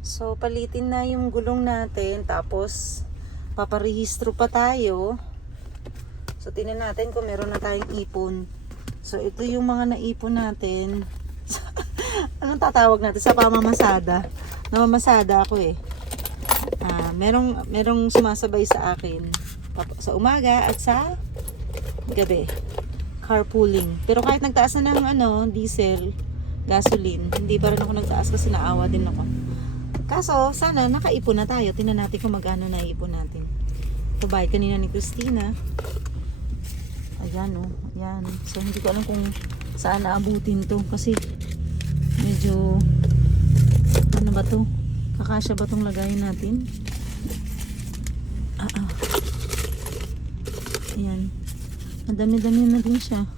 So, palitin na yung gulong natin. Tapos, paparehistro pa tayo. So, tingnan natin kung meron na tayong ipon. So, ito yung mga naipon natin. Anong tatawag natin? Sa pamamasada. Namamasada ako eh. Merong sumasabay sa akin. Sa umaga at sa gabi. Carpooling. Pero kahit nagtaas na ng diesel, gasoline, hindi pa rin ako nagtaas kasi naawa din ako. Kaso, sana nakaipon na tayo. Tingnan natin kung magkano naipon natin. Ito bayad kanina ni Christina. Ayan o. Ayan. So, hindi ko alam kung saan naabutin to. Kasi, medyo, ano ba to? Kakasya ba tong lagayin natin? Ayan. Ang dami-dami na din siya.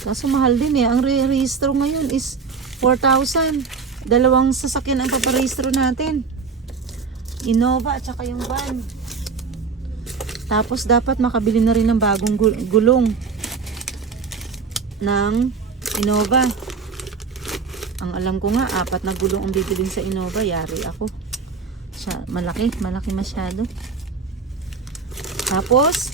Kaso mahal din eh. Ang re-registro ngayon is 4,000. Dalawang sasakyan ang paparehistro natin. Innova at saka yung van. Tapos dapat makabili na rin ng bagong gulong ng Innova. Ang alam ko nga, 4 na gulong ang bibilin sa Innova. Yari ako. Malaki masyado. Tapos,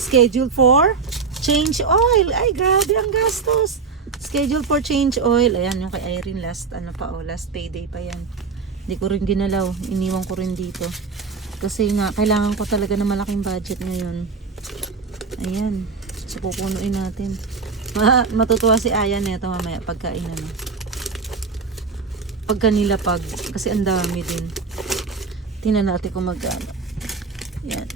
schedule for change oil. Ay, grabe ang gastos. Schedule for change oil. Ayan, yung kay Irene last payday pa yan. Hindi ko rin ginalaw. Iniwan ko rin dito. Kasi nga, kailangan ko talaga ng malaking budget ngayon. Ayan. So, pupunuin natin. Matutuwa si Aya nito mamaya pagkain ano. Pag kanila kasi ang dami din. Tingnan natin kung magkano. Yan.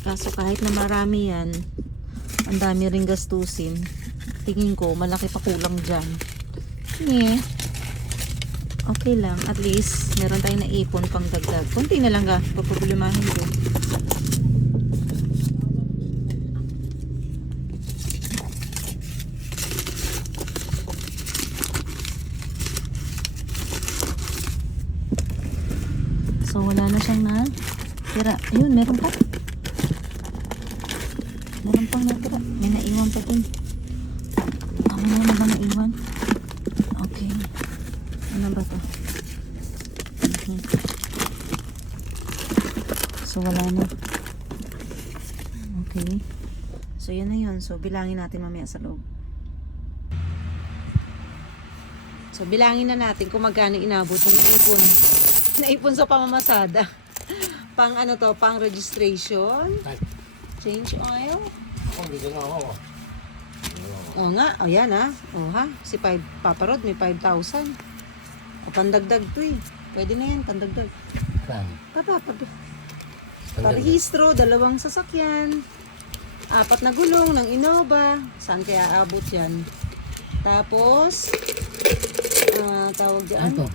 Kaso kahit na marami yan, ang dami ring gastusin. Tingin ko, malaki pa kulang dyan. Okay lang. At least, meron tayong naipon pang dagdag. Kunti na lang paproblemahin ko. So, wala na siyang natira. Ayun, meron pa. Meron pang natira. May naiwan pa dun. Ano na ba naiwan? Okay. Ano ba to? So, wala na. Okay. So, yan na yun. So, bilangin natin mamaya sa loob. So, bilangin na natin kung magkano inabot ng naipon. Naipon sa pamamasada. Pang ano to, pang registration. Change oil. O nga, o yan ha. O ha, si Papa Rod may 5,000. O pandagdag to eh. Pwede na yan, pandagdag. Papa. Parehistro, 2 sasakyan. 4 na gulong ng Innova. Saan kaya abot yan? Tapos, tawag dyan. Ito.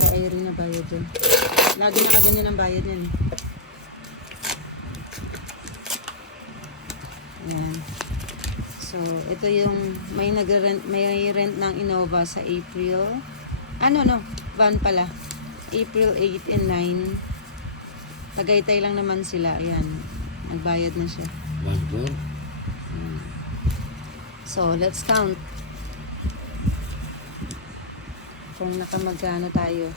Kaya rin na bayad dun. Lagi na kaganyan ang bayad yun. Ayan. So, ito yung may rent ng Innova sa April. Van pala. April 8 and 9. Tagaytay lang naman sila. Ayan. Nagbayad na siya. So, let's count. Kung nakamagkano tayo.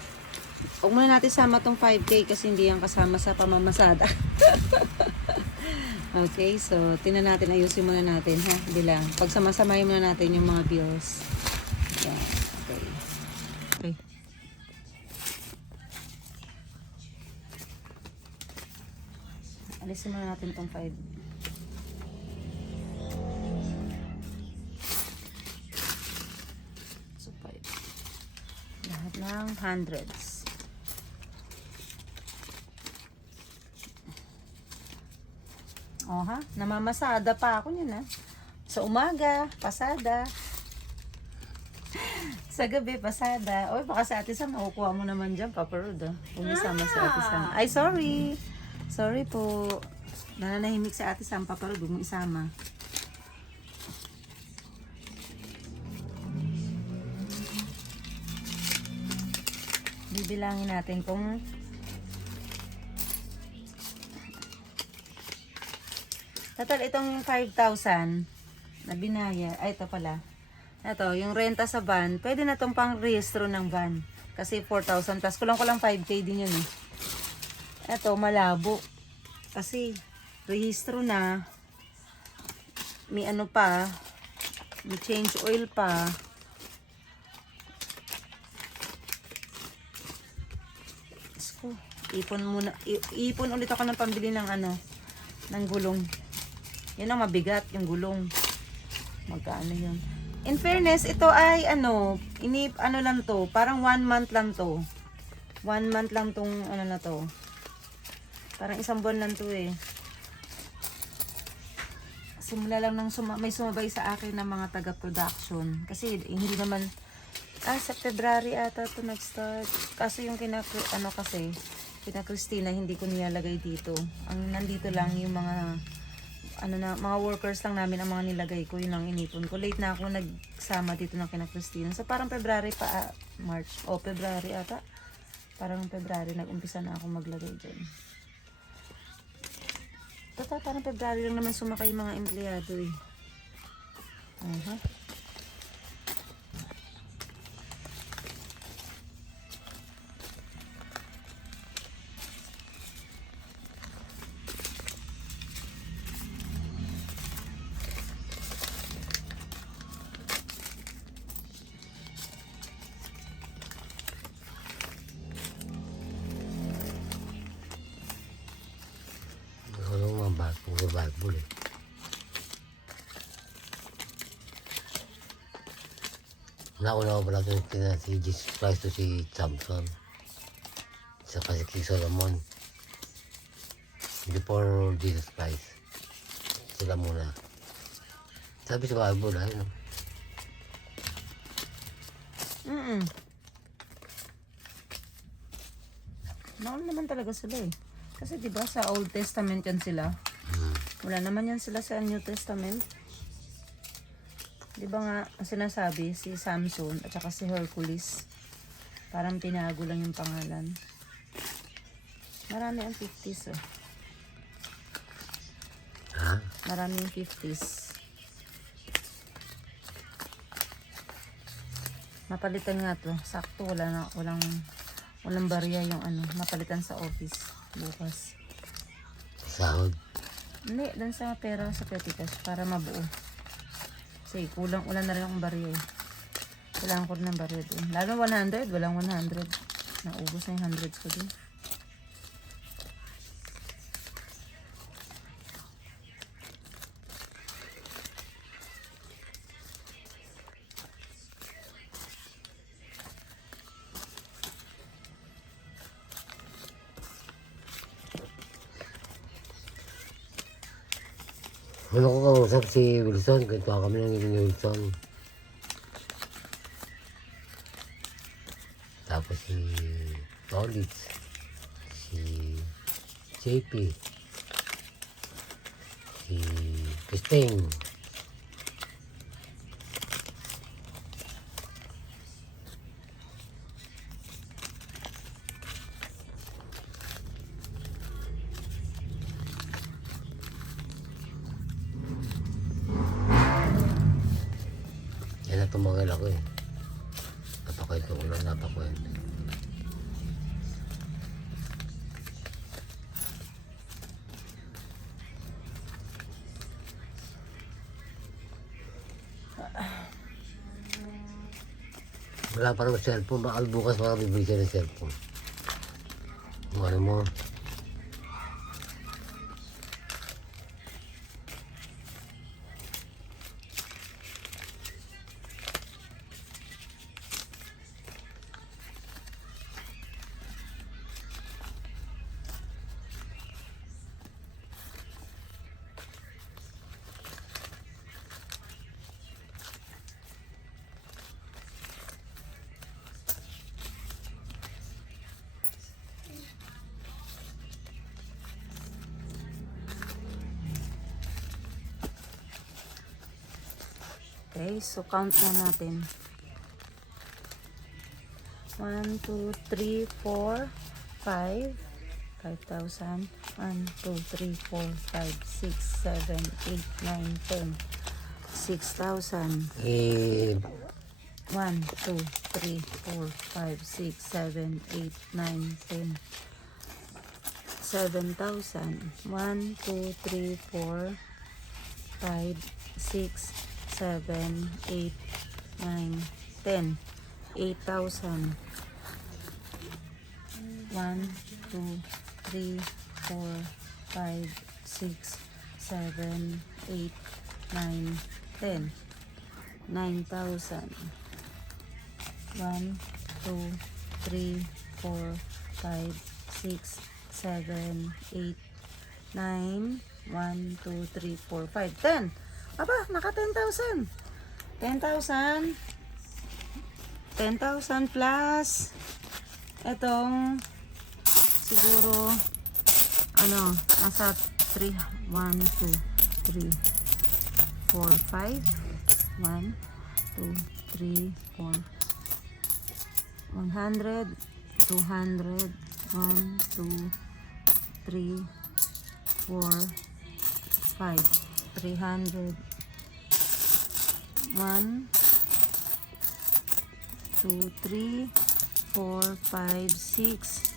Huwag muna natin sama tong 5K kasi hindi yan kasama sa pamamasada. Okay, so tingnan natin, ayusin muna natin ha, bilang. Pagsamasamahin muna natin yung mga bills. Yan, okay. Alisin muna natin tong 5. So 5. Lahat ng hundreds. O ha, namamasada pa ako niyan ha. Sa umaga, pasada. Sa gabi, pasada. Oy, baka sa Ate Sam, makukuha mo naman dyan, Papa Rod ha. Umisama sa Ate Sam. Ay, sorry. Sorry po. Nananahimik sa Ate Sam, Papa Rod, huwag mo isama. Bibilangin natin kung total itong 5,000 na binaya. Ay, ito pala. Ito, yung renta sa van, pwede na tong pang rehistro ng van. Kasi 4,000 plus. Kulang 5K din yun eh. Ito, malabo. Kasi, rehistro na. May ano pa. May change oil pa. Isko, ipon muna. Ipon ulit ako ng pambili ng ano, ng gulong. Yan ang mabigat, yung gulong. Magkano yun? In fairness, ito ay ano lang to, parang 1 month lang to. 1 month lang tong ano na to. Parang isang buwan lang to eh. Simula lang ng may sumabay sa akin ng mga taga-production. Kasi hindi naman, sa February ata to nag-start. Kaso yung kina Christina, hindi ko nilalagay dito. Ang nandito lang yung mga mga workers lang namin ang mga nilagay ko, yun ang inipon ko. Late na ako nagsama dito ng kina Christina. So parang February pa, March, February ata. Parang February nag-umpisa na ako maglagay dyan. Parang February lang naman sumakay yung mga empleyado eh. Bulbul eh. Nauna ko pala ito si Jesus Christ to si Samson. Saka si King Solomon. Before Jesus Christ. Sila muna. Sabi sa Bible, ayun. Naon naman talaga sila eh. Kasi diba sa Old Testament yan sila. Wala naman yan sila sa New Testament. Diba nga, sinasabi si Samson at saka si Hercules. Parang pinago lang yung pangalan. Marami ang 50s oh. Marami yung 50s. Mapalitan nga to. Sakto, walang barya yung mapalitan sa office bukas. Sahod. Hindi, doon sa pera sa petty cash para mabuo. Kasi wala na rin akong barya eh. Kailangan ko rin ng barya doon. Lalo 100, walang 100. Naubos na yung 100 ko doon. Ano ko kausap si Wilson, ganito kami ng ni Wilson. Tapos si Tolitz, si JP, si Christine. Yan na tumagal ako eh. Napakwento ko lang, napakwento. Wala pa rin cellphone, bakal bukas para bibili siya ng cellphone. Kung ano mo. Okay, so count na natin. 1, 2, 3, 4, 5. 5,000. 1, 2, 3, 4, 5, 6, 7, 8, 9, 10. 6,000. 1, 2, 3, 4, 5, 6, 7, 8, 9, 10. 7,000. 1, 2, 3, 4, 5, 6, 7, 8, 9, 10. 8,000. 1, 2, 3, 4, 5, 6, 7, 8, 9, 10. 9,000. 1, 2, 3, 4, 5, 6, 7, 8, 9, 1, 2, 3, 4, 5, 10. Aba, naka 10,000. 10,000. 10,000 plus etong siguro ano, nasa 3, 1, 2, 3, 4, 5. 1, 2, 3, 4, 100, 200, 1, 2, 3, 4, 5, 300, 1, 2, 3, 4, 5, 6,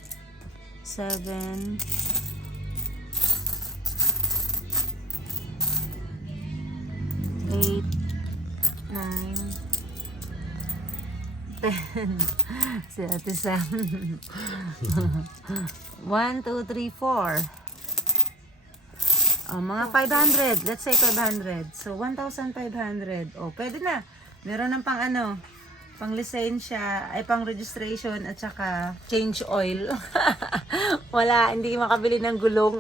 7, 8, 9, 10. Si Ate Sam. 1, 2, 3, 4. Oh, mga 500. Let's say 500. So, 1,500. Oh, pwede na. Meron ng pang ano, pang lisensya, ay pang registration at saka change oil. Wala, hindi makabili ng gulong.